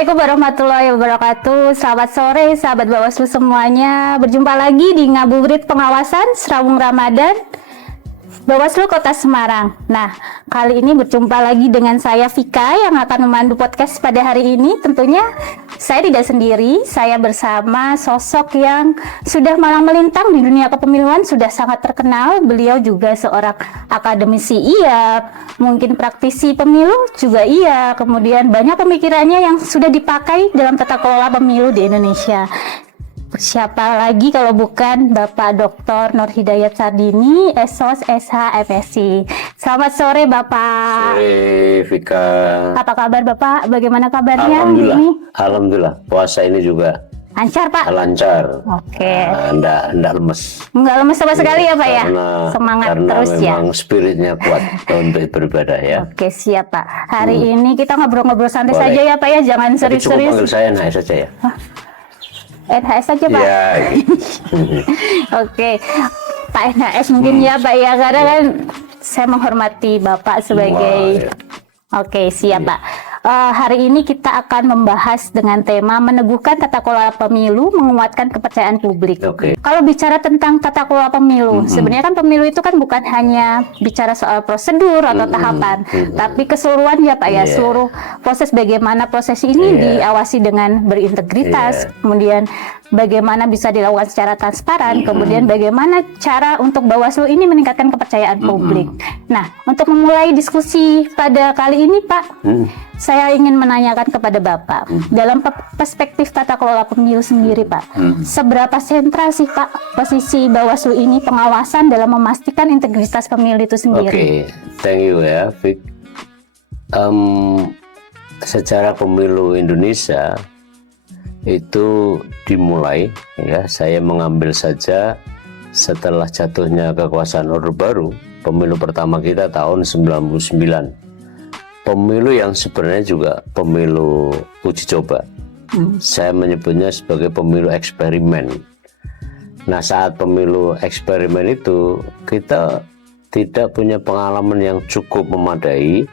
Assalamualaikum warahmatullahi wabarakatuh. Selamat sore sahabat Bawaslu semuanya. Berjumpa lagi di Ngabuburit Pengawasan Serawung Ramadan Bawaslu Kota Semarang. Nah, kali ini berjumpa lagi dengan saya Vika yang akan memandu podcast pada hari ini. Tentunya saya tidak sendiri, saya bersama sosok yang sudah malang melintang di dunia kepemiluan, sudah sangat terkenal. Beliau juga seorang akademisi mungkin praktisi pemilu juga kemudian banyak pemikirannya yang sudah dipakai dalam tata kelola pemilu di Indonesia. Siapa lagi kalau bukan Bapak Dr. Nur Hidayat Sardini, SOS SH MSc. Selamat sore Bapak. Sore Vika. Apa kabar Bapak? Bagaimana kabarnya Alhamdulillah. ini? Alhamdulillah. Puasa ini juga lancar Pak? lancar. Oke. Enggak lemes. Enggak lemes sama sekali ya Pak ya? Semangat karena terus ya. memang spiritnya kuat untuk beribadah ya. Oke siap Pak. Hari ini kita ngobrol-ngobrol santai Boleh. saja ya Pak ya, jangan Tapi cukup serius-serius. panggil saya NHS saja ya. NHS saja Pak. Iya. Oke, Pak NHS mungkin ya Pak ya, karena kan saya menghormati Bapak sebagai. Wah, ya. Oke siap Pak. Hari ini kita akan membahas dengan tema meneguhkan tata kelola pemilu, menguatkan kepercayaan publik. Oke. Kalau bicara tentang tata kelola pemilu, sebenarnya kan pemilu itu kan bukan hanya bicara soal prosedur atau tahapan, tapi keseluruhan ya Pak ya, Yeah. seluruh proses bagaimana proses ini diawasi dengan berintegritas, kemudian bagaimana bisa dilakukan secara transparan, kemudian bagaimana cara untuk Bawaslu ini meningkatkan kepercayaan publik. Nah, untuk memulai diskusi pada kali ini Pak, saya ingin menanyakan kepada Bapak, dalam perspektif tata kelola pemilu sendiri Pak, seberapa sentral sih Pak posisi Bawaslu ini pengawasan dalam memastikan integritas pemilu itu sendiri? Oke, thank you ya, Vic. Secara pemilu Indonesia itu dimulai ya, saya mengambil saja setelah jatuhnya kekuasaan Orde Baru, pemilu pertama kita tahun 99. Pemilu yang sebenarnya juga pemilu uji coba. Saya menyebutnya sebagai pemilu eksperimen. Nah, saat pemilu eksperimen itu kita tidak punya pengalaman yang cukup memadai,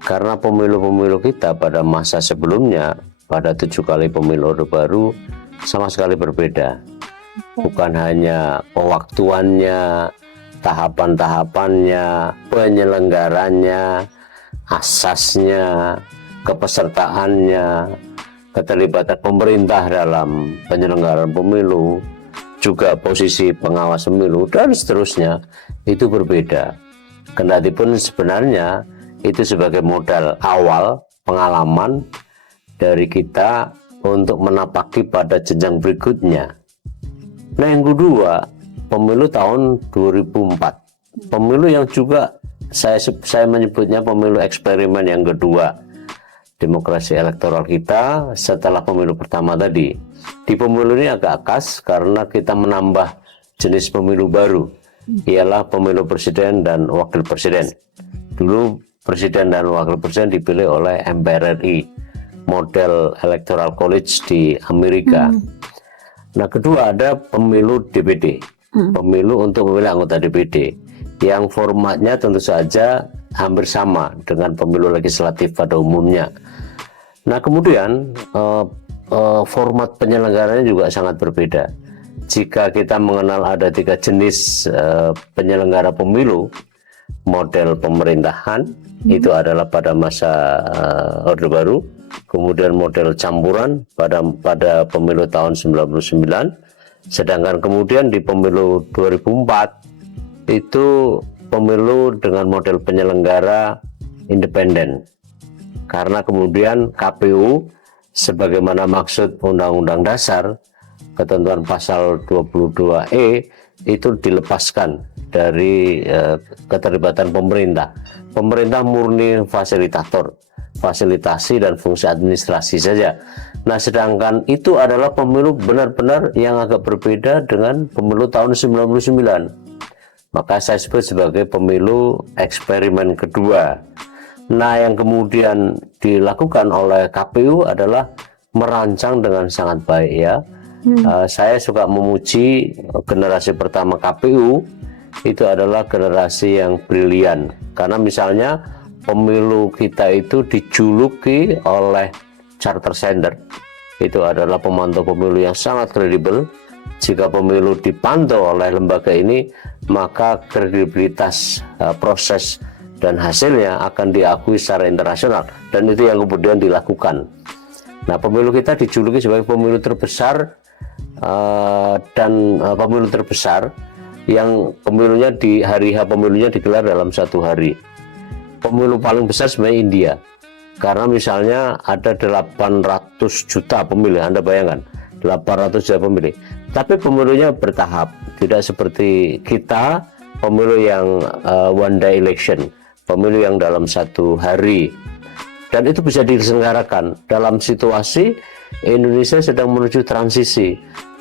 karena pemilu-pemilu kita pada masa sebelumnya, pada 7 kali pemilu Orde Baru sama sekali berbeda. Bukan hanya pewaktuannya, tahapan-tahapannya, penyelenggarannya, asasnya, kepesertaannya, keterlibatan pemerintah dalam penyelenggaraan pemilu, juga posisi pengawas pemilu, dan seterusnya, itu berbeda. Kendatipun sebenarnya itu sebagai modal awal pengalaman dari kita untuk menapaki pada jenjang berikutnya. Nah, yang kedua, pemilu tahun 2004. Pemilu yang juga saya menyebutnya pemilu eksperimen yang kedua demokrasi elektoral kita setelah pemilu pertama tadi. Di pemilu ini agak khas karena kita menambah jenis pemilu baru, ialah pemilu presiden dan wakil presiden. Dulu presiden dan wakil presiden dipilih oleh MPR RI, model electoral college di Amerika. Nah, kedua ada pemilu DPD, pemilu untuk memilih anggota DPD, yang formatnya tentu saja hampir sama dengan pemilu legislatif pada umumnya. Nah, kemudian format penyelenggaranya juga sangat berbeda. Jika kita mengenal ada 3 jenis penyelenggara pemilu, model pemerintahan itu adalah pada masa Orde Baru, kemudian model campuran pada pemilu tahun 99, sedangkan kemudian di pemilu 2004 itu pemilu dengan model penyelenggara independen, karena kemudian KPU sebagaimana maksud Undang-Undang Dasar ketentuan pasal 22E itu dilepaskan dari keterlibatan pemerintah. Pemerintah murni fasilitator, fasilitasi dan fungsi administrasi saja. Nah, sedangkan itu adalah pemilu benar-benar yang agak berbeda dengan pemilu tahun 99. Maka saya sebut sebagai pemilu eksperimen kedua. Nah, yang kemudian dilakukan oleh KPU adalah merancang dengan sangat baik ya. Saya suka memuji generasi pertama KPU, itu adalah generasi yang brilian. Karena misalnya pemilu kita itu dijuluki oleh charter sender. Itu adalah pemantau pemilu yang sangat kredibel. Jika pemilu dipantau oleh lembaga ini, maka kredibilitas proses dan hasilnya akan diakui secara internasional, dan itu yang kemudian dilakukan. Nah, pemilu kita dijuluki sebagai pemilu terbesar dan pemilu terbesar yang pemilunya di hari H pemilunya digelar dalam satu hari. Pemilu paling besar sebenarnya India, karena misalnya ada 800 juta pemilih. Anda bayangkan 800 juta pemilih, tapi pemilunya bertahap, tidak seperti kita pemilu yang one day election, pemilu yang dalam satu hari, dan itu bisa diselenggarakan dalam situasi Indonesia sedang menuju transisi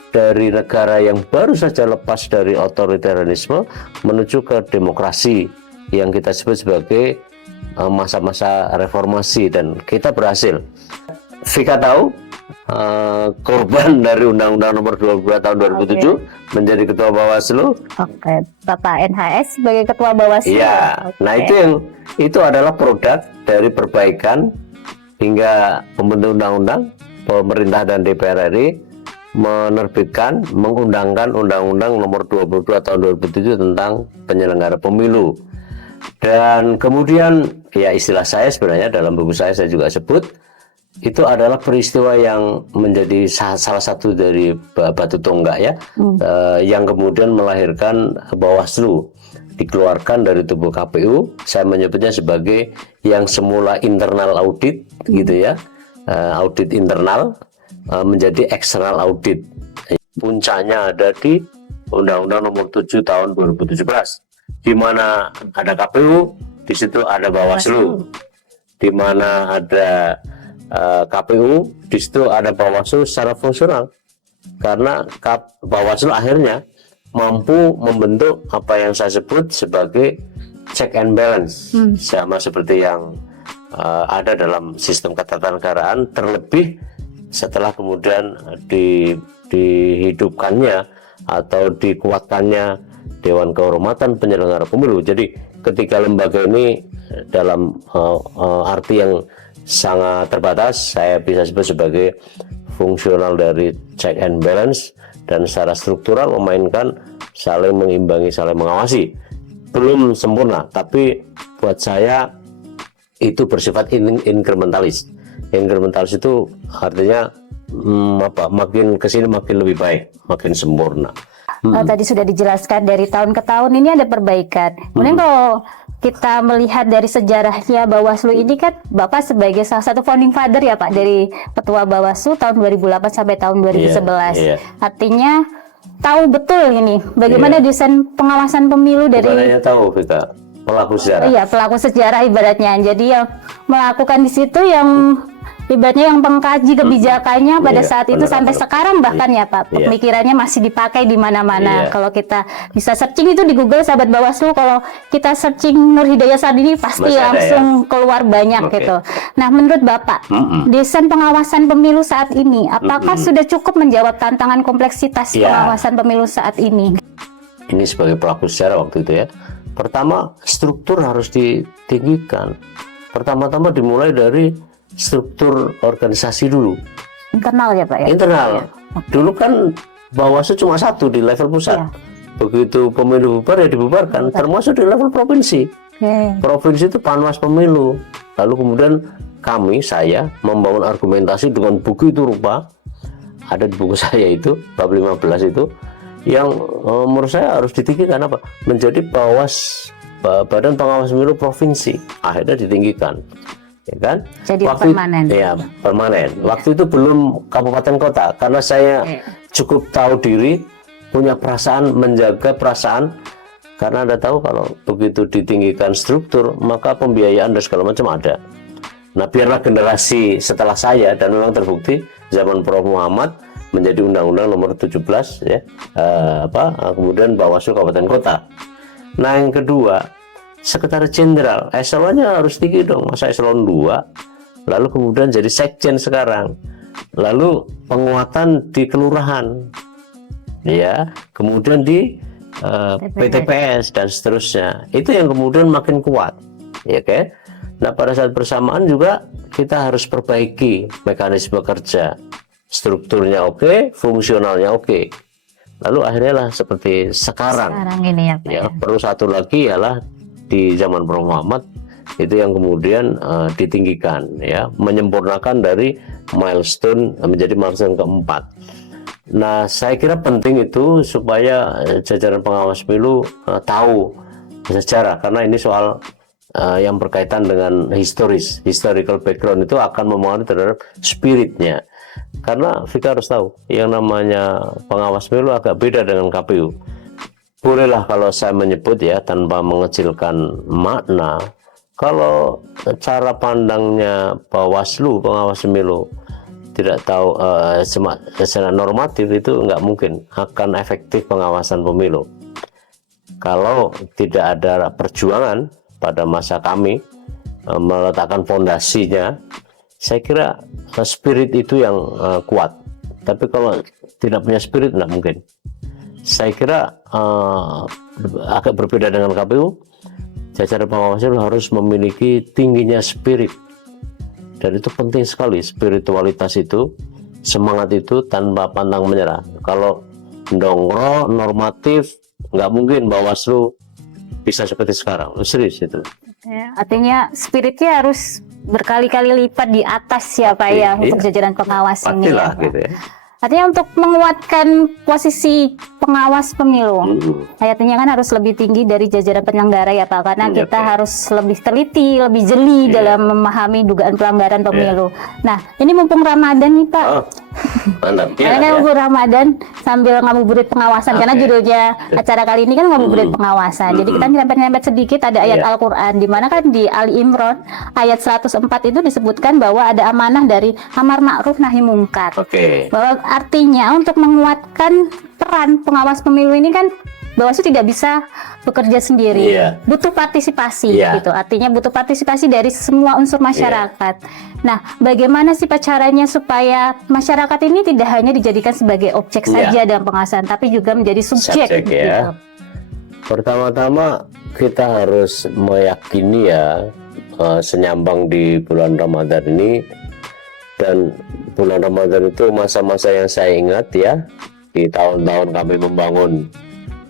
dari negara yang baru saja lepas dari otoritarianisme menuju ke demokrasi yang kita sebut sebagai masa-masa reformasi, dan kita berhasil. Vika tahu korban dari Undang-Undang Nomor 22 Tahun 2007 menjadi Ketua Bawaslu. Oke, Bapak NHS sebagai Ketua Bawaslu. Iya, nah itu adalah produk dari perbaikan hingga pembentuk undang-undang. Pemerintah dan DPR RI menerbitkan, mengundangkan Undang-Undang Nomor 22 Tahun 2007 tentang penyelenggara pemilu. Dan kemudian, ya istilah saya sebenarnya dalam buku saya juga sebut, itu adalah peristiwa yang menjadi salah satu dari batu tonggak ya, yang kemudian melahirkan Bawaslu, dikeluarkan dari tubuh KPU. Saya menyebutnya sebagai yang semula internal audit gitu ya, audit internal menjadi eksternal audit. Puncaknya ada di Undang-Undang Nomor 7 Tahun 2017, di mana ada KPU, di situ ada Bawaslu, di mana ada KPU, di situ ada Bawaslu secara fungsional, karena Bawaslu akhirnya mampu membentuk apa yang saya sebut sebagai check and balance, sama seperti yang ada dalam sistem ketatanegaraan, terlebih setelah kemudian dihidupkannya atau dikuatkannya Dewan Kehormatan Penyelenggara Pemilu. Jadi ketika lembaga ini dalam arti yang sangat terbatas, saya bisa sebut sebagai fungsional dari check and balance, dan secara struktural memainkan saling mengimbangi, saling mengawasi. Belum sempurna, tapi buat saya itu bersifat inkrementalis. Inkrementalis itu artinya makin kesini makin lebih baik, makin sempurna. Tadi sudah dijelaskan dari tahun ke tahun ini ada perbaikan. Kemudian kalau kita melihat dari sejarahnya Bawaslu ini kan Bapak sebagai salah satu founding father ya Pak, dari Ketua Bawaslu tahun 2008 sampai tahun 2011. Artinya tahu betul ini bagaimana desain pengawasan pemilu dari. Bukan hanya tahu, kita pelaku sejarah. Iya, pelaku sejarah ibaratnya. Jadi yang melakukan di situ yang ibaratnya yang pengkaji kebijakannya pada saat itu sampai sekarang bahkan ya Pak, pemikirannya masih dipakai di mana-mana. Kalau kita bisa searching itu di Google sahabat Bawaslu, kalau kita searching Nur Hidayah Sardini pasti langsung keluar banyak gitu. Nah, menurut Bapak, desain pengawasan pemilu saat ini apakah sudah cukup menjawab tantangan kompleksitas pengawasan pemilu saat ini? Ini sebagai pelaku sejarah waktu itu ya. Pertama, struktur harus ditinggikan. Pertama-tama dimulai dari struktur organisasi dulu. Internal ya Pak ya? Internal. Dulu kan Bawaslu cuma satu di level pusat. Begitu pemilu bubar ya dibubarkan, termasuk di level provinsi. Provinsi itu panwas pemilu. Lalu kemudian saya membangun argumentasi dengan buku itu rupa. Ada di buku saya itu, bab 15 itu, yang menurut saya harus ditinggikan apa? Menjadi Badan Pengawas Pemilu Provinsi. Akhirnya ditinggikan. Ya kan? Jadi permanen. Ya, permanen. Waktu itu belum kabupaten kota, karena saya cukup tahu diri, punya perasaan, menjaga perasaan, karena Anda tahu kalau begitu ditinggikan struktur, maka pembiayaan dan segala macam ada. Nah, biarlah generasi setelah saya, dan memang terbukti zaman Prof Muhammad menjadi Undang-Undang Nomor 17 ya, kemudian Bawaslu Kabupaten Kota. Nah, yang kedua, Sekretaris Jenderal, eselonnya harus tinggi dong, masa eselon 2, lalu kemudian jadi sekjen sekarang, lalu penguatan di kelurahan, ya, kemudian di PTPS dan seterusnya, itu yang kemudian makin kuat, ya kan? Nah, pada saat bersamaan juga kita harus perbaiki mekanisme kerja, strukturnya oke, fungsionalnya oke. Lalu akhirnya lah seperti sekarang ini ya Pak ya, perlu satu lagi ialah di zaman Prof. Muhammad itu yang kemudian ditinggikan ya, menyempurnakan dari milestone menjadi milestone keempat. Nah, saya kira penting itu supaya jajaran pengawas pemilu tahu sejarah, karena ini soal yang berkaitan dengan historical background itu akan mempengaruhi terhadap spiritnya. Karena kita harus tahu yang namanya pengawas pemilu agak beda dengan KPU. Bolehlah kalau saya menyebut ya tanpa mengecilkan makna, kalau cara pandangnya Bawaslu pengawas pemilu tidak tahu secara normatif, itu nggak mungkin akan efektif pengawasan pemilu. Kalau tidak ada perjuangan pada masa kami meletakkan fondasinya, saya kira spirit itu yang kuat. Tapi kalau tidak punya spirit, nggak mungkin. Saya kira agak berbeda dengan KPU. Jajaran pengawas itu harus memiliki tingginya spirit, dan itu penting sekali. Spiritualitas itu, semangat itu tanpa pantang menyerah. Kalau dongkro normatif, nggak mungkin Bawaslu bisa seperti sekarang. Serius itu. Artinya spiritnya harus berkali-kali lipat di atas ya Pak ya, untuk jajaran pengawas ini ya, Pak. Gitu ya. Artinya untuk menguatkan posisi pengawas pemilu, artinya kan harus lebih tinggi dari jajaran penyelenggara ya Pak, karena kita harus lebih teliti, lebih jeli dalam memahami dugaan pelanggaran pemilu. Nah, ini mumpung Ramadan nih Pak. Mantap. Karena mumpung Ramadan sambil ngabuburit pengawasan, karena judulnya acara kali ini kan ngabuburit pengawasan. Jadi kita nyerempet-nyerempet sedikit, ada ayat Al-Quran, di mana kan di Ali Imran ayat 104 itu disebutkan bahwa ada amanah dari amar ma'ruf nahi mungkar. Bahwa artinya untuk menguatkan peran pengawas pemilu ini kan Bawaslu tidak bisa bekerja sendiri, butuh partisipasi gitu. Artinya butuh partisipasi dari semua unsur masyarakat. Nah, bagaimana sih Pak caranya supaya masyarakat ini tidak hanya dijadikan sebagai objek saja dalam pengawasan, tapi juga menjadi subjek gitu. Pertama-tama kita harus meyakini ya, senyambang di bulan Ramadan ini, dan bulan Ramadan itu masa-masa yang saya ingat ya, di tahun-tahun kami membangun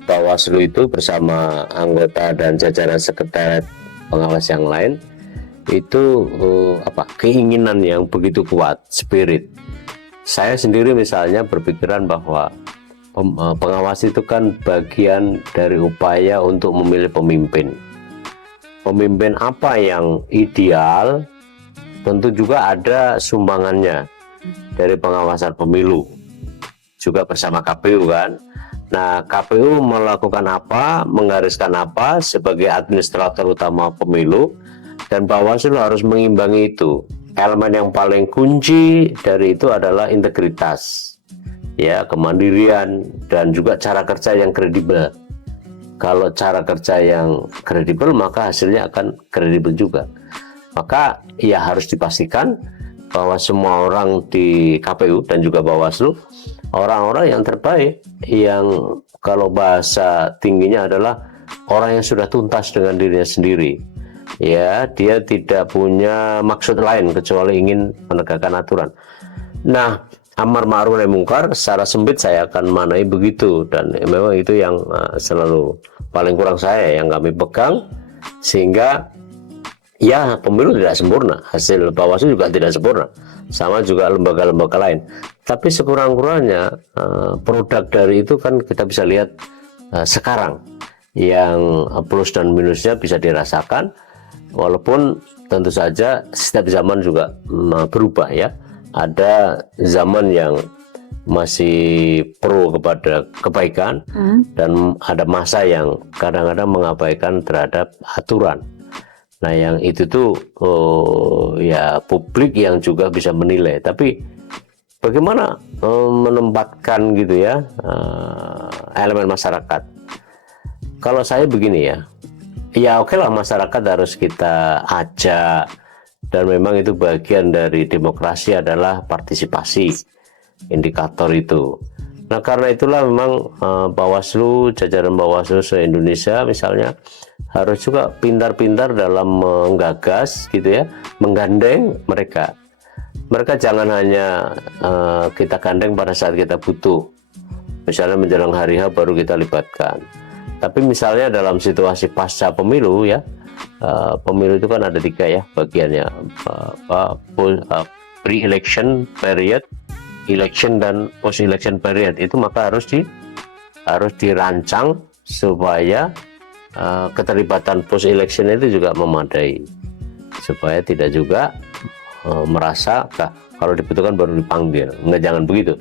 Bawaslu itu bersama anggota dan jajaran sekretariat pengawas yang lain, itu keinginan yang begitu kuat, spirit. Saya sendiri misalnya berpikiran bahwa pengawas itu kan bagian dari upaya untuk memilih pemimpin. Pemimpin apa yang ideal, tentu juga ada sumbangannya dari pengawasan pemilu, juga bersama KPU kan. Nah, KPU melakukan apa, menggariskan apa sebagai administrator utama pemilu, dan Bawaslu harus mengimbangi itu. Elemen yang paling kunci dari itu adalah integritas, ya, kemandirian, dan juga cara kerja yang kredibel. Kalau cara kerja yang kredibel, maka hasilnya akan kredibel juga. Maka ya harus dipastikan bahwa semua orang di KPU dan juga Bawaslu orang-orang yang terbaik, yang kalau bahasa tingginya adalah orang yang sudah tuntas dengan dirinya sendiri. Ya, dia tidak punya maksud lain kecuali ingin menegakkan aturan. Nah, amar ma'ruf nahi mungkar secara sempit saya akan manai begitu, dan memang itu yang selalu paling kurang saya yang kami pegang, sehingga ya pemilu tidak sempurna, hasil Bawaslu juga tidak sempurna, sama juga lembaga-lembaga lain. Tapi sekurang-kurangnya produk dari itu kan kita bisa lihat sekarang, yang plus dan minusnya bisa dirasakan, walaupun tentu saja setiap zaman juga berubah ya. Ada zaman yang masih pro kepada kebaikan, dan ada masa yang kadang-kadang mengabaikan terhadap aturan. Nah, yang itu tuh ya publik yang juga bisa menilai. Tapi bagaimana menempatkan gitu ya elemen masyarakat? Kalau saya begini ya oke lah, masyarakat harus kita ajak, dan memang itu bagian dari demokrasi adalah partisipasi, indikator itu. Nah, karena itulah memang Bawaslu, jajaran Bawaslu se-Indonesia misalnya harus juga pintar-pintar dalam menggagas gitu ya, menggandeng mereka. Mereka jangan hanya kita gandeng pada saat kita butuh, misalnya menjelang hari H baru kita libatkan. Tapi misalnya dalam situasi pasca pemilu ya, pemilu itu kan ada 3 ya bagiannya, pre-election period, election dan post-election period. Itu maka harus dirancang supaya keterlibatan post-election itu juga memadai, supaya tidak juga merasa kalau dibutuhkan baru dipanggil. Nggak, jangan begitu.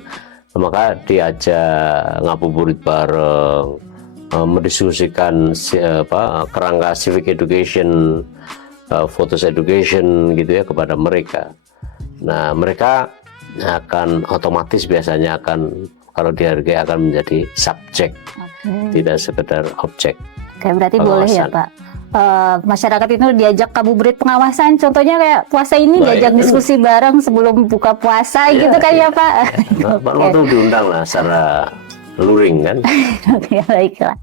Maka diajak ngabuburit bareng, mendiskusikan kerangka civic education, photos education gitu ya kepada mereka. Nah, mereka akan otomatis biasanya akan, kalau dihargai, akan menjadi subjek, tidak sekedar objek. Oke, berarti boleh ya Pak, masyarakat itu diajak ngabuburit pengawasan, contohnya kayak puasa ini diajak diskusi bareng sebelum buka puasa gitu kan ya Pak. Pak Waktu diundang lah secara luring kan. Oke, baiklah.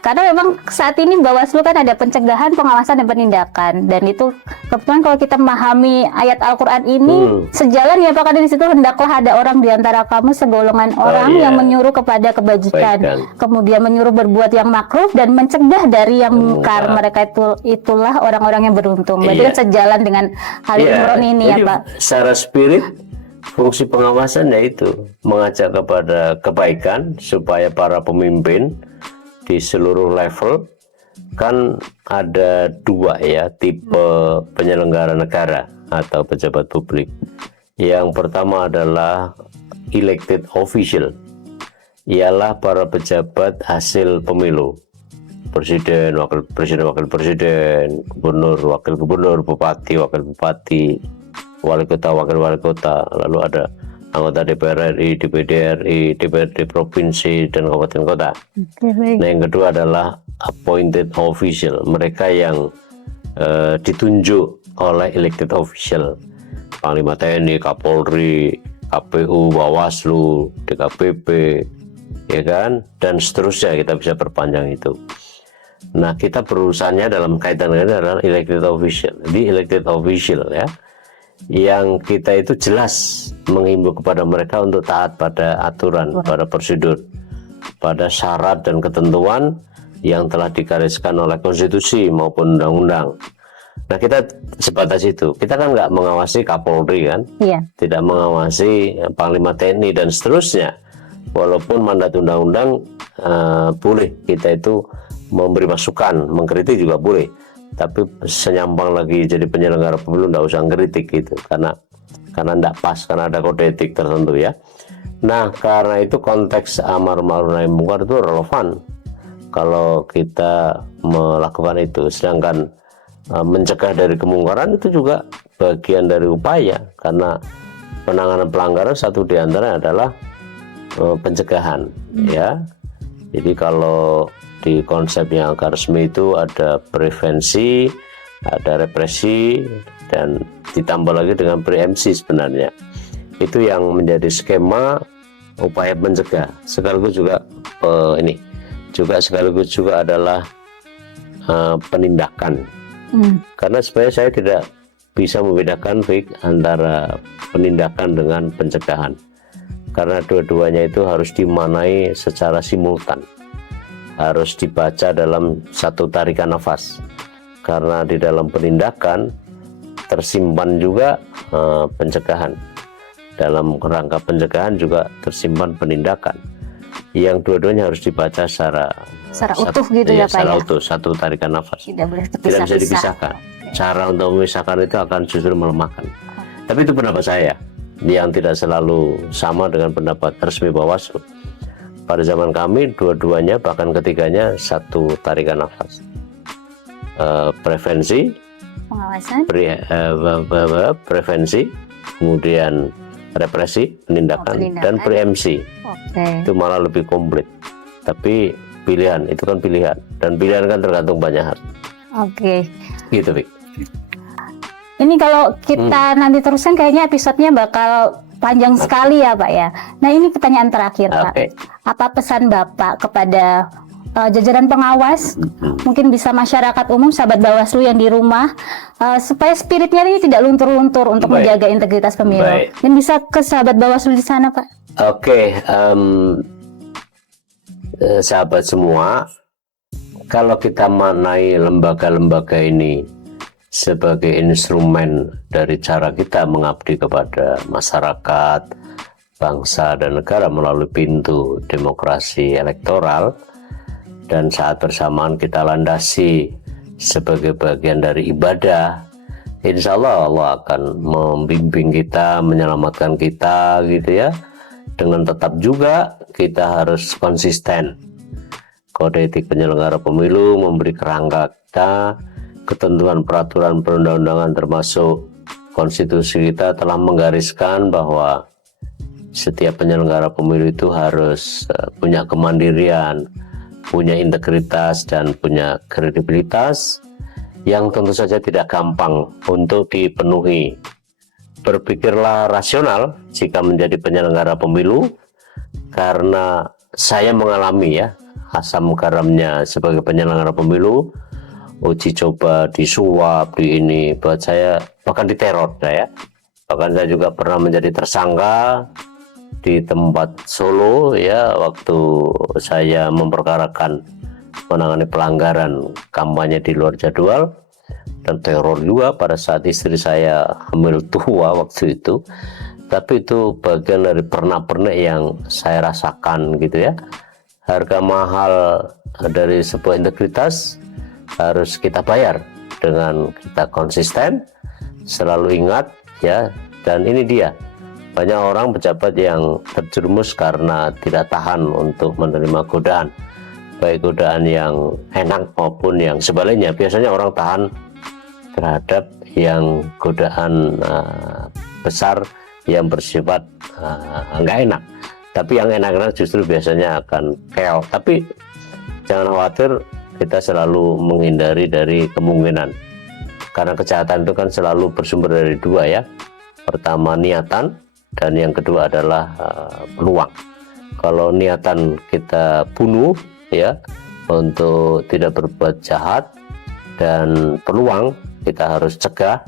Karena memang saat ini Bawaslu kan ada pencegahan, pengawasan, dan penindakan, dan itu kebetulan kalau kita memahami ayat Al-Quran ini sejalan ya Pak, karena di situ hendaklah ada orang di antara kamu segolongan orang yang menyuruh kepada kebajikan, kemudian menyuruh berbuat yang makruh dan mencegah dari yang mungkar. Mereka itulah orang-orang yang beruntung. Berarti kan sejalan dengan Ali Imran ini ya Pak. Secara spirit, fungsi pengawasan yaitu mengajak kepada kebaikan supaya para pemimpin di seluruh level, kan ada 2 ya tipe penyelenggara negara atau pejabat publik. Yang pertama adalah elected official, ialah para pejabat hasil pemilu, presiden, wakil presiden, gubernur, wakil gubernur, bupati, wakil bupati, wali kota, wakil wali kota, lalu ada anggota DPR RI, DPD RI, DPRD provinsi dan kabupaten kota. Nah, yang kedua adalah appointed official, mereka yang ditunjuk oleh elected official, Panglima TNI, Kapolri, KPU, Bawaslu, DKPP, ya kan, dan seterusnya, kita bisa perpanjang itu. Nah, kita berurusannya dalam kaitan ini adalah elected official. Di elected official ya, yang kita itu jelas menghimbau kepada mereka untuk taat pada aturan, pada prosedur, pada syarat dan ketentuan yang telah digariskan oleh konstitusi maupun undang-undang. Nah, kita sebatas itu. Kita kan nggak mengawasi Kapolri kan, tidak mengawasi Panglima TNI dan seterusnya. Walaupun mandat undang-undang boleh kita itu memberi masukan, mengkritik juga boleh. Tapi senyampang lagi jadi penyelenggara pemilu nggak usah ngeritik gitu, karena nggak pas, karena ada kode etik tertentu ya. Nah, karena itu konteks amar ma'ruf nahi munkar itu relevan kalau kita melakukan itu. Sedangkan mencegah dari kemungkaran itu juga bagian dari upaya, karena penanganan pelanggaran satu diantara adalah pencegahan ya. Jadi kalau di konsep yang agak resmi itu ada prevensi, ada represi, dan ditambah lagi dengan preempsi sebenarnya. Itu yang menjadi skema upaya mencegah. Sekaligus juga sekaligus juga adalah penindakan. Karena sebenarnya saya tidak bisa membedakan antara penindakan dengan pencegahan. Karena dua-duanya itu harus dimaknai secara simultan, harus dibaca dalam satu tarikan nafas. Karena di dalam penindakan tersimpan juga pencegahan, dalam rangka pencegahan juga tersimpan penindakan, yang dua-duanya harus dibaca secara utuh gitu ya Pak, secara utuh, satu tarikan nafas, tidak bisa dipisahkan. Cara untuk memisahkan itu akan justru melemahkan. Tapi itu pendapat saya yang tidak selalu sama dengan pendapat resmi Bawaslu. Pada zaman kami dua-duanya, bahkan ketiganya, satu tarikan nafas. Prevensi, pengawasan, prevensi, kemudian represi, penindakan, dan preempsi. Itu malah lebih komplit. Tapi pilihan, itu kan pilihan, dan pilihan kan tergantung banyak hal. Gitu, Vic. Ini kalau kita nanti teruskan kayaknya episodenya bakal panjang sekali ya Pak ya. Nah, ini pertanyaan terakhir Pak. Apa pesan Bapak kepada jajaran pengawas, mungkin bisa masyarakat umum, sahabat Bawaslu yang di rumah, supaya spiritnya ini tidak luntur-luntur untuk menjaga integritas pemilu. Dan bisa ke sahabat Bawaslu di sana, Pak. Oke, sahabat semua, kalau kita maknai lembaga-lembaga ini sebagai instrumen dari cara kita mengabdi kepada masyarakat, bangsa, dan negara melalui pintu demokrasi elektoral, dan saat bersamaan kita landasi sebagai bagian dari ibadah, insya Allah Allah akan membimbing kita, menyelamatkan kita gitu ya. Dengan tetap juga kita harus konsisten. Kode etik penyelenggara pemilu memberi kerangka kita, ketentuan peraturan perundang-undangan termasuk konstitusi kita telah menggariskan bahwa setiap penyelenggara pemilu itu harus punya kemandirian, punya integritas, dan punya kredibilitas yang tentu saja tidak gampang untuk dipenuhi. Berpikirlah rasional jika menjadi penyelenggara pemilu, karena saya mengalami ya asam garamnya sebagai penyelenggara pemilu, uji coba, disuap, di ini, buat saya bahkan diteror saya. Bahkan saya juga pernah menjadi tersangka di tempat Solo ya, waktu saya memperkarakan menangani pelanggaran kampanye di luar jadwal, dan teror juga pada saat istri saya hamil tua waktu itu. Tapi itu bagian dari pernak-pernik yang saya rasakan gitu ya. Harga mahal dari sebuah integritas harus kita bayar dengan kita konsisten, selalu ingat ya. Dan ini dia, banyak orang pejabat yang terjerumus karena tidak tahan untuk menerima godaan, baik godaan yang enak maupun yang sebaliknya. Biasanya orang tahan terhadap yang godaan besar yang bersifat nggak enak, tapi yang enak-enak justru biasanya akan keok. Tapi jangan khawatir, kita selalu menghindari dari kemungkinan, karena kejahatan itu kan selalu bersumber dari dua ya. Pertama niatan, dan yang kedua adalah peluang. Kalau niatan kita bunuh ya untuk tidak berbuat jahat, dan peluang kita harus cegah,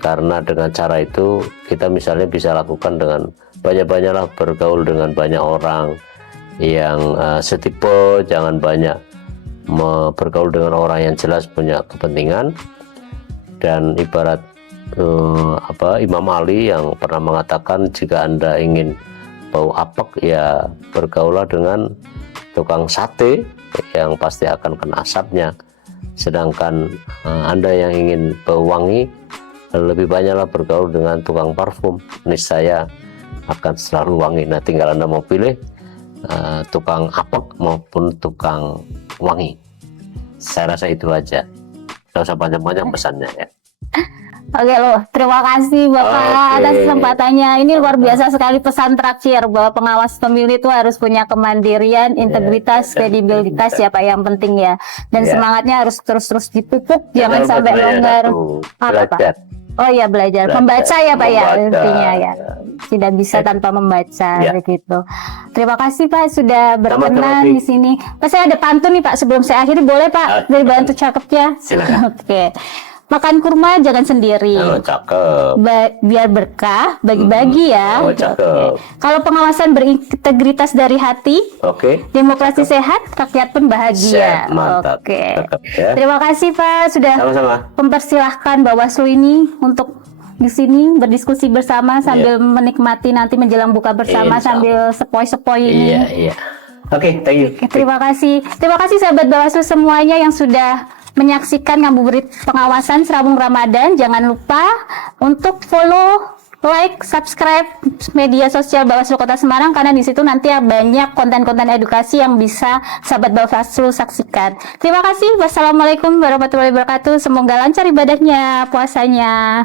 karena dengan cara itu kita misalnya bisa lakukan dengan banyak-banyaklah bergaul dengan banyak orang yang setipe, jangan banyak bergaul dengan orang yang jelas punya kepentingan. Dan ibarat Imam Ali yang pernah mengatakan, jika Anda ingin bau apek ya bergaulah dengan tukang sate yang pasti akan kena asapnya. Sedangkan Anda yang ingin bau wangi, lebih banyaklah bergaul dengan tukang parfum, niscaya akan selalu wangi. Nah, tinggal Anda mau pilih tukang apek maupun tukang wangi. Saya rasa itu aja, nggak usah banyak-banyak pesannya ya. Oke loh, terima kasih Bapak atas kesempatannya. Ini luar biasa sekali pesan terakhir bahwa pengawas pemilu itu harus punya kemandirian, integritas, kredibilitas ya Pak, yang penting ya. Dan semangatnya harus terus-terus dipupuk, jangan sampai longgar. Apa Pak? Oh ya, belajar. Membaca ya Pak ya, intinya ya. Tidak bisa tanpa membaca gitu. Terima kasih Pak sudah berkenan di sini. Pak, saya ada pantun nih Pak, sebelum saya akhiri boleh Pak dari bantu cakepnya? Silakan. Oke. Makan kurma jangan sendiri. Oh, cakep. Biar berkah, bagi-bagi ya. Oh, cakep. Kalau pengawasan berintegritas dari hati, demokrasi sehat, rakyat pun bahagia. Mantap. Cakep, ya. Terima kasih Pak sudah mempersilahkan Bawaslu ini untuk di sini berdiskusi bersama sambil menikmati nanti menjelang buka bersama sambil sepoi-sepoi ini. Iya. Oke, thank you. Terima kasih. Terima kasih sahabat Bawaslu semuanya yang sudah menyaksikan ngabuburit pengawasan Serabung Ramadan. Jangan lupa untuk follow, like, subscribe media sosial Bawaslu Kota Semarang, karena di situ nanti banyak konten-konten edukasi yang bisa sahabat Bawaslu saksikan. Terima kasih. Wassalamualaikum warahmatullahi wabarakatuh. Semoga lancar ibadahnya, puasanya.